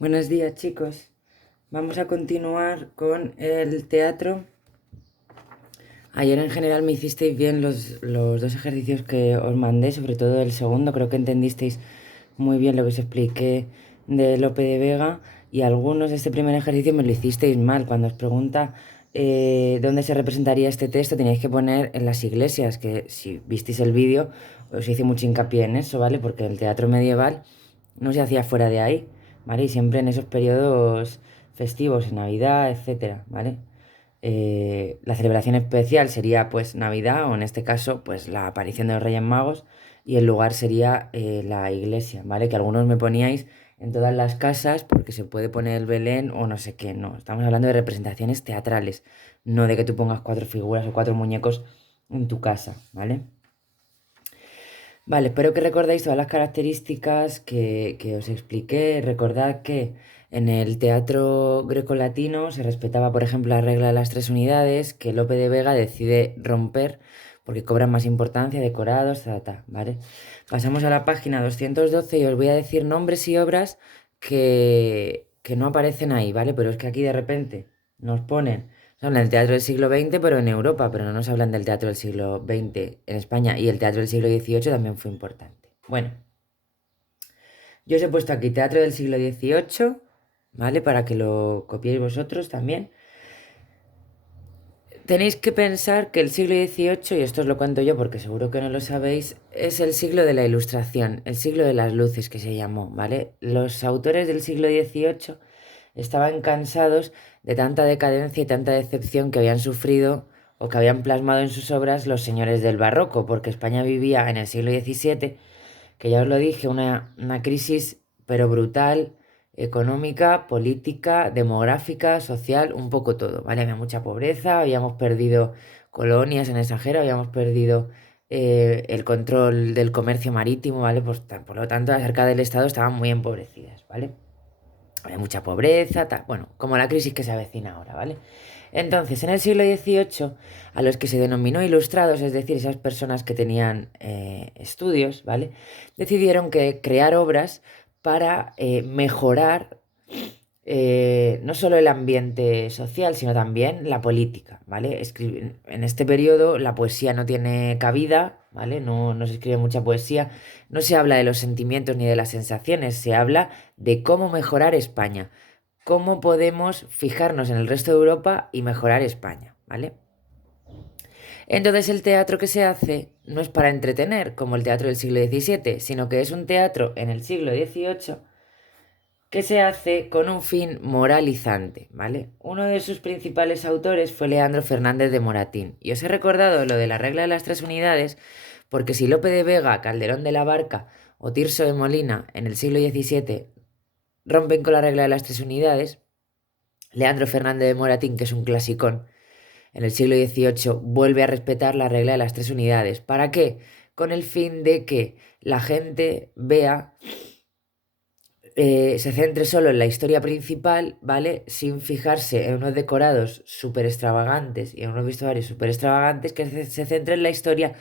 Buenos días, chicos. Vamos a continuar con el teatro. Ayer en general me hicisteis bien los dos ejercicios que os mandé, sobre todo el segundo. Creo que entendisteis muy bien lo que os expliqué de Lope de Vega, y algunos de este primer ejercicio me lo hicisteis mal. Cuando os pregunta dónde se representaría este texto, teníais que poner en las iglesias, que si visteis el vídeo os hice mucho hincapié en eso, ¿vale? Porque el teatro medieval no se hacía fuera de ahí, ¿vale? Y siempre en esos periodos festivos, en Navidad, etcétera, ¿vale? La celebración especial sería pues Navidad, o en este caso pues la aparición de los Reyes Magos, y el lugar sería la iglesia, ¿vale? Que algunos me poníais en todas las casas porque se puede poner el Belén o no sé qué. No, estamos hablando de representaciones teatrales, no de que tú pongas cuatro figuras o cuatro muñecos en tu casa, ¿vale? Vale, espero que recordéis todas las características que os expliqué. Recordad que en el teatro grecolatino se respetaba, por ejemplo, la regla de las tres unidades, que Lope de Vega decide romper porque cobran más importancia, decorados, ¿vale? Pasamos a la página 212 y os voy a decir nombres y obras que no aparecen ahí, ¿vale? Pero es que aquí de repente nos ponen. Nos hablan del teatro del siglo XX, pero en Europa, pero no nos hablan del teatro del siglo XX en España. Y el teatro del siglo XVIII también fue importante. Bueno, yo os he puesto aquí teatro del siglo XVIII, ¿vale? Para que lo copiéis vosotros también. Tenéis que pensar que el siglo XVIII, y esto os lo cuento yo porque seguro que no lo sabéis, es el siglo de la Ilustración, el siglo de las luces que se llamó, ¿vale? Los autores del siglo XVIII estaban cansados de tanta decadencia y tanta decepción que habían sufrido o que habían plasmado en sus obras los señores del barroco, porque España vivía en el siglo XVII, que ya os lo dije, una crisis pero brutal, económica, política, demográfica, social, un poco todo, ¿vale? Había mucha pobreza, habíamos perdido colonias en extranjero, habíamos perdido el control del comercio marítimo, ¿vale? Pues, por lo tanto, las arcas del Estado estaban muy empobrecidas, ¿vale? Había mucha pobreza, tal, bueno, como la crisis que se avecina ahora, ¿vale? Entonces, en el siglo XVIII, a los que se denominó ilustrados, es decir, esas personas que tenían estudios, ¿vale? Decidieron que crear obras para mejorar no solo el ambiente social, sino también la política, ¿vale? En este periodo la poesía no tiene cabida, ¿vale? No se escribe mucha poesía, no se habla de los sentimientos ni de las sensaciones, se habla de cómo mejorar España, cómo podemos fijarnos en el resto de Europa y mejorar España, ¿vale? Entonces el teatro que se hace no es para entretener, como el teatro del siglo XVII, sino que es un teatro en el siglo XVIII que se hace con un fin moralizante, ¿vale? Uno de sus principales autores fue Leandro Fernández de Moratín. Y os he recordado lo de la regla de las tres unidades, porque si Lope de Vega, Calderón de la Barca o Tirso de Molina en el siglo XVII rompen con la regla de las tres unidades, Leandro Fernández de Moratín, que es un clasicón, en el siglo XVIII vuelve a respetar la regla de las tres unidades. ¿Para qué? Con el fin de que la gente vea, se centre solo en la historia principal, ¿vale? Sin fijarse en unos decorados súper extravagantes y en unos vestuarios súper extravagantes, que se centre en la historia,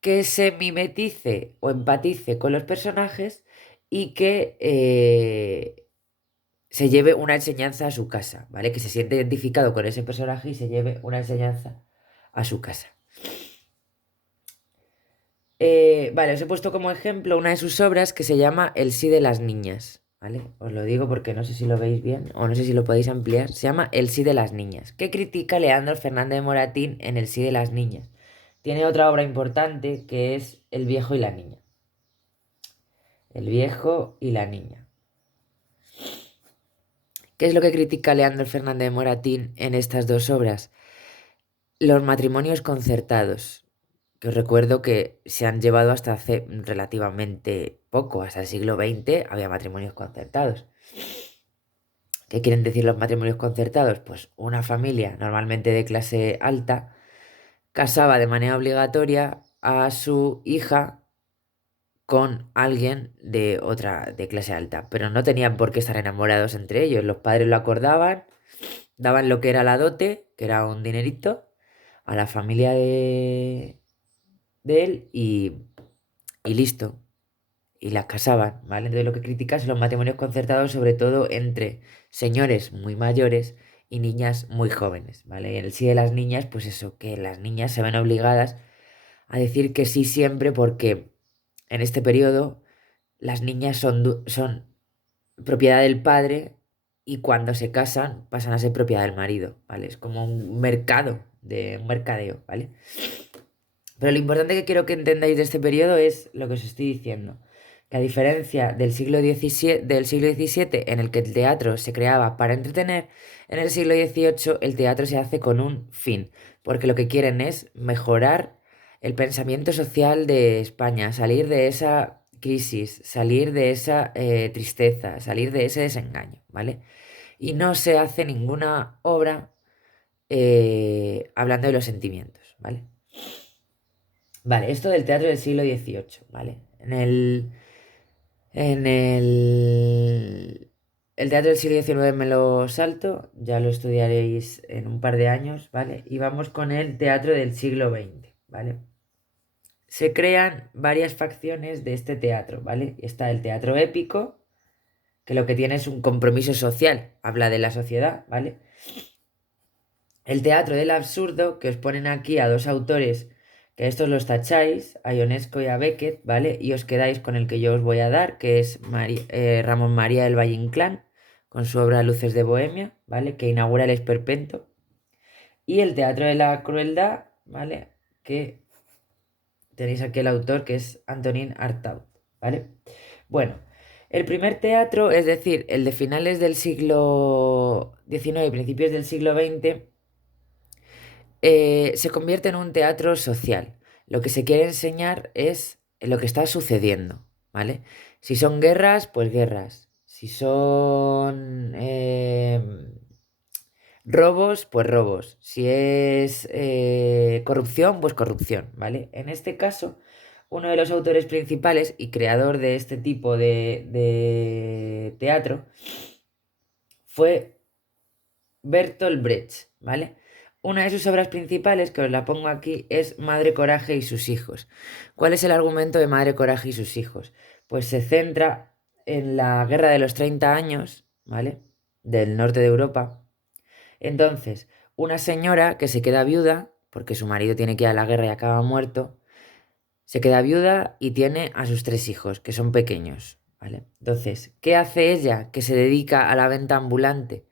que se mimetice o empatice con los personajes y que se lleve una enseñanza a su casa, ¿vale? Que se siente identificado con ese personaje y se lleve una enseñanza a su casa. Vale, os he puesto como ejemplo una de sus obras que se llama El sí de las niñas, ¿vale? Os lo digo porque no sé si lo veis bien o no sé si lo podéis ampliar. Se llama El sí de las niñas. ¿Qué critica Leandro Fernández de Moratín en El sí de las niñas? Tiene otra obra importante que es El viejo y la niña. El viejo y la niña. ¿Qué es lo que critica Leandro Fernández de Moratín en estas dos obras? Los matrimonios concertados, que os recuerdo que se han llevado hasta hace relativamente poco, hasta el siglo XX había matrimonios concertados. ¿Qué quieren decir los matrimonios concertados? Pues una familia, normalmente de clase alta, casaba de manera obligatoria a su hija con alguien de otra, de clase alta, pero no tenían por qué estar enamorados entre ellos. Los padres lo acordaban, daban lo que era la dote, que era un dinerito, a la familia de él y listo. y las casaban, ¿vale? Entonces lo que critica son los matrimonios concertados, sobre todo entre señores muy mayores y niñas muy jóvenes, ¿vale? Y en el sí de las niñas, pues eso, que las niñas se ven obligadas a decir que sí siempre porque en este periodo las niñas son propiedad del padre y cuando se casan pasan a ser propiedad del marido, ¿vale? Es como un mercado, un mercadeo, ¿vale? Pero lo importante que quiero que entendáis de este periodo es lo que os estoy diciendo. Que a diferencia del siglo XVII, en el que el teatro se creaba para entretener, en el siglo XVIII el teatro se hace con un fin, porque lo que quieren es mejorar el pensamiento social de España, salir de esa crisis, salir de esa tristeza, salir de ese desengaño, ¿vale? Y no se hace ninguna obra hablando de los sentimientos, ¿vale? Vale, esto del teatro del siglo XVIII, ¿vale? El teatro del siglo XIX me lo salto, ya lo estudiaréis en un par de años, ¿vale? Y vamos con el teatro del siglo XX, ¿vale? Se crean varias facciones de este teatro, ¿vale? Está el teatro épico, que lo que tiene es un compromiso social, habla de la sociedad, ¿vale? El teatro del absurdo, que os ponen aquí a dos autores, que estos los tacháis, a Ionesco y a Beckett, ¿vale? Y os quedáis con el que yo os voy a dar, que es Ramón María del Valle Inclán, con su obra Luces de Bohemia, ¿vale? Que inaugura el Esperpento. Y el teatro de la crueldad, ¿vale? Que tenéis aquí el autor, que es Antonin Artaud, ¿vale? Bueno, el primer teatro, es decir, el de finales del siglo XIX y principios del siglo XX, se convierte en un teatro social. Lo que se quiere enseñar es lo que está sucediendo, ¿vale? Si son guerras, pues guerras. Si son robos, pues robos. Si es corrupción, pues corrupción, ¿vale? En este caso, uno de los autores principales y creador de este tipo de teatro fue Bertolt Brecht, ¿vale? Una de sus obras principales, que os la pongo aquí, es Madre Coraje y sus hijos. ¿Cuál es el argumento de Madre Coraje y sus hijos? Pues se centra en la Guerra de los 30 años, ¿vale? Del norte de Europa. Entonces, una señora que se queda viuda, porque su marido tiene que ir a la guerra y acaba muerto, se queda viuda y tiene a sus tres hijos, que son pequeños, ¿vale? Entonces, ¿qué hace ella que se dedica a la venta ambulante?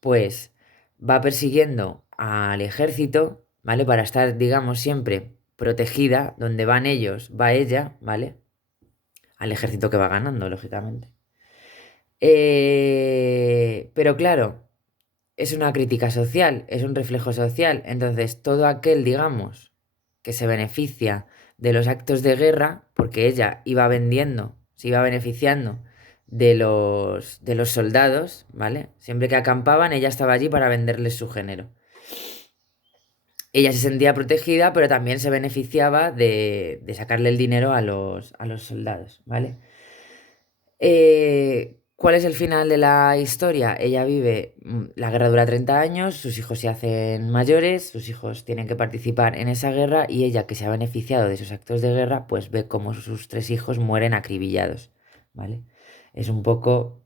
Pues va persiguiendo al ejército, ¿vale? Para estar, digamos, siempre protegida, donde van ellos, va ella, ¿vale? Al ejército que va ganando, lógicamente. Pero claro, es una crítica social, es un reflejo social. Entonces, todo aquel, digamos, que se beneficia de los actos de guerra, porque ella iba vendiendo, se iba beneficiando de los soldados, ¿vale? Siempre que acampaban, ella estaba allí para venderles su género. Ella se sentía protegida, pero también se beneficiaba de sacarle el dinero a los soldados, ¿vale? ¿Cuál es el final de la historia? Ella vive, la guerra dura 30 años, sus hijos se hacen mayores, sus hijos tienen que participar en esa guerra y ella, que se ha beneficiado de esos actos de guerra, pues ve cómo sus tres hijos mueren acribillados, ¿vale? Es un poco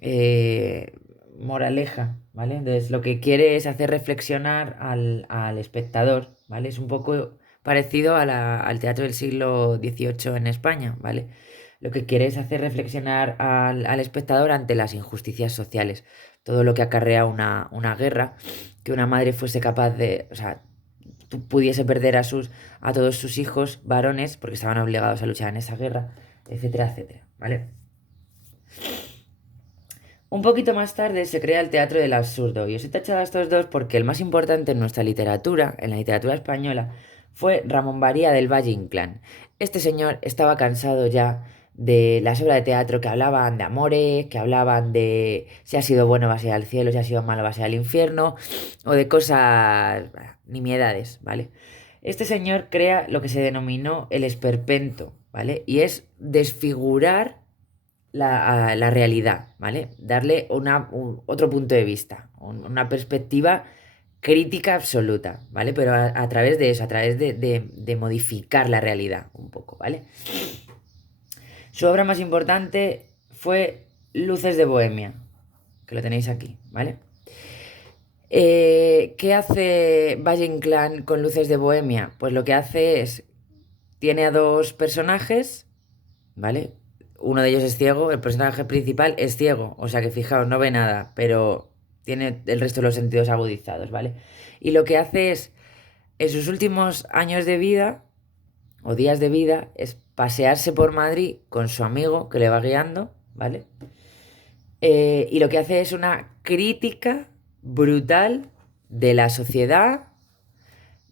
eh, moraleja, ¿vale? Entonces lo que quiere es hacer reflexionar al espectador, ¿vale? Es un poco parecido al teatro del siglo XVIII en España, ¿vale? Lo que quiere es hacer reflexionar al espectador ante las injusticias sociales, todo lo que acarrea una guerra, que una madre fuese capaz de, o sea, pudiese perder a todos sus hijos varones porque estaban obligados a luchar en esa guerra, etcétera, etcétera, ¿vale? Un poquito más tarde se crea el teatro del absurdo, y os he tachado a estos dos porque el más importante en nuestra literatura, en la literatura española, fue Ramón María del Valle Inclán. Este señor estaba cansado ya de las obras de teatro que hablaban de amores, que hablaban de si ha sido bueno vas a ir al cielo, si ha sido malo vas a ir al infierno, o de cosas, nimiedades, ¿vale? Este señor crea lo que se denominó el esperpento, ¿vale? Y es desfigurar la realidad, ¿vale? Darle otro punto de vista, una perspectiva crítica absoluta, ¿vale? Pero a través de eso, a través de modificar la realidad un poco, ¿vale? Su obra más importante fue Luces de Bohemia, que lo tenéis aquí, ¿vale? ¿Qué hace Valle Inclán con Luces de Bohemia? Pues lo que hace es, tiene a dos personajes, ¿vale? Uno de ellos es ciego, el personaje principal es ciego, o sea que fijaos, no ve nada, pero tiene el resto de los sentidos agudizados, ¿vale? Y lo que hace es, en sus últimos años de vida, o días de vida, es pasearse por Madrid con su amigo que le va guiando, ¿vale? Y lo que hace es una crítica brutal de la sociedad,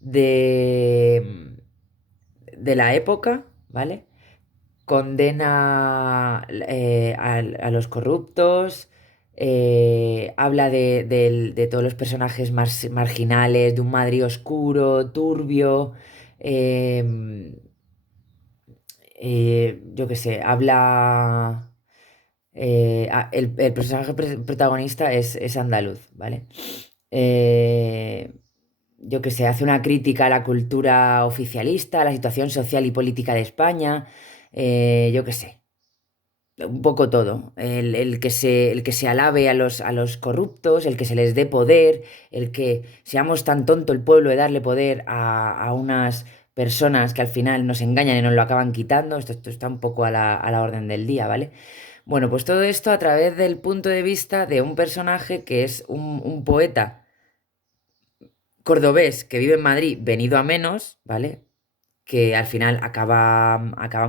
de, de la época, ¿vale? Condena a los corruptos, habla de todos los personajes marginales, de un Madrid oscuro, turbio, eh, yo qué sé, habla... el personaje protagonista es andaluz, ¿vale? Eh, yo qué sé, hace una crítica a la cultura oficialista, a la situación social y política de España, yo qué sé, un poco todo. El que se alabe a los corruptos, el que se les dé poder, el que seamos tan tonto el pueblo de darle poder a unas personas que al final nos engañan y nos lo acaban quitando. Esto está un poco a la orden del día, ¿vale? Bueno, pues todo esto a través del punto de vista de un personaje que es un poeta cordobés que vive en Madrid, venido a menos, ¿vale? Que al final acaba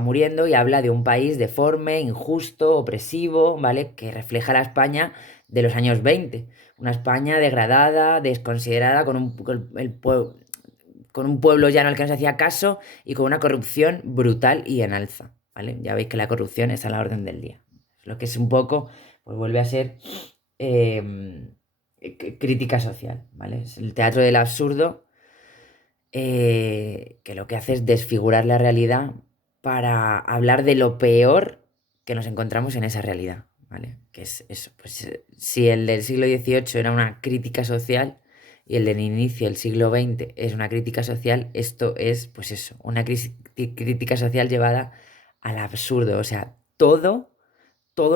muriendo y habla de un país deforme, injusto, opresivo, ¿vale? Que refleja la España de los años 20. Una España degradada, desconsiderada, con un pueblo llano al que no se hacía caso y con una corrupción brutal y en alza, ¿vale? Ya veis que la corrupción está a la orden del día. Lo que es un poco, pues vuelve a ser crítica social, ¿vale? Es el teatro del absurdo, que lo que hace es desfigurar la realidad para hablar de lo peor que nos encontramos en esa realidad, ¿vale? Que es eso, pues si el del siglo XVIII era una crítica social y el del inicio del siglo XX es una crítica social, esto es, pues eso, una crítica social llevada al absurdo, o sea, todo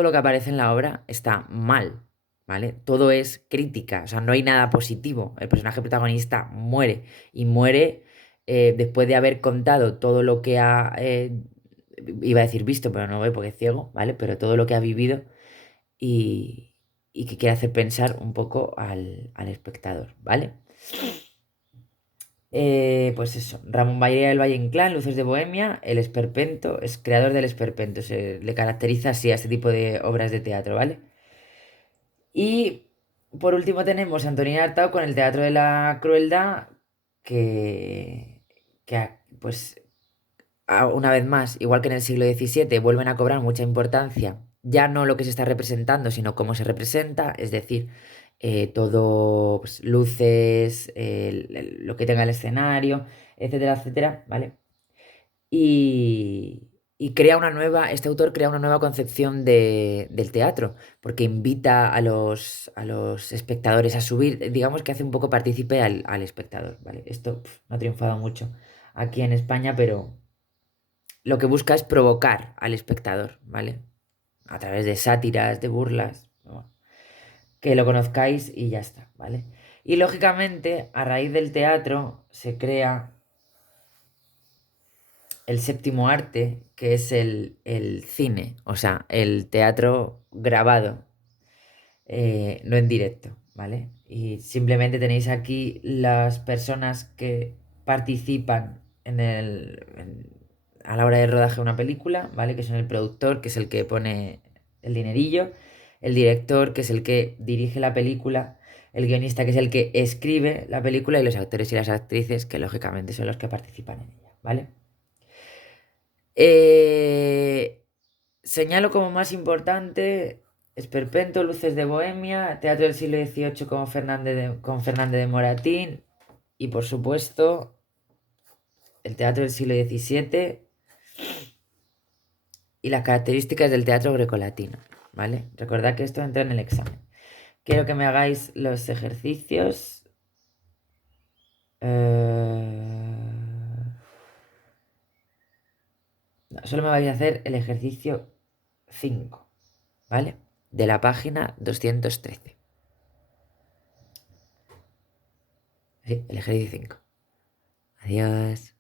lo que aparece en la obra está mal, ¿vale? Todo es crítica, o sea, no hay nada positivo. El personaje protagonista muere y muere después de haber contado todo lo que iba a decir visto, pero no ve porque es ciego, ¿vale? Pero todo lo que ha vivido y, y que quiere hacer pensar un poco al espectador, ¿vale? Pues eso, Ramón Vallería del Valle Inclán, Luces de Bohemia, el esperpento, es creador del esperpento, se le caracteriza así a este tipo de obras de teatro, ¿vale? Y por último tenemos a Antonina Artaud con el Teatro de la Crueldad, pues una vez más, igual que en el siglo XVII, vuelven a cobrar mucha importancia, ya no lo que se está representando, sino cómo se representa, es decir, todo, pues, luces, lo que tenga el escenario, etcétera, etcétera, ¿vale? Y este autor crea una nueva concepción del teatro, porque invita a los espectadores a subir, digamos que hace un poco partícipe al espectador, ¿vale? Esto no ha triunfado mucho aquí en España, pero lo que busca es provocar al espectador, ¿vale? A través de sátiras, de burlas, bueno, que lo conozcáis y ya está, ¿vale? Y lógicamente, a raíz del teatro se crea el séptimo arte, que es el cine, o sea, el teatro grabado, no en directo, ¿vale? Y simplemente tenéis aquí las personas que participan a la hora de rodaje de una película, ¿vale? Que son el productor, que es el que pone el dinerillo, el director, que es el que dirige la película, el guionista, que es el que escribe la película, y los actores y las actrices, que lógicamente son los que participan en ella, ¿vale? Eh, Señalo como más importante Esperpento, Luces de Bohemia, Teatro del siglo XVIII con Fernández de Moratín y por supuesto el Teatro del siglo XVII y las características del teatro grecolatino, ¿vale? Recordad que esto entra en el examen. Quiero que me hagáis los ejercicios. Solo me vais a hacer el ejercicio 5, ¿vale? De la página 213. Sí, el ejercicio 5. Adiós.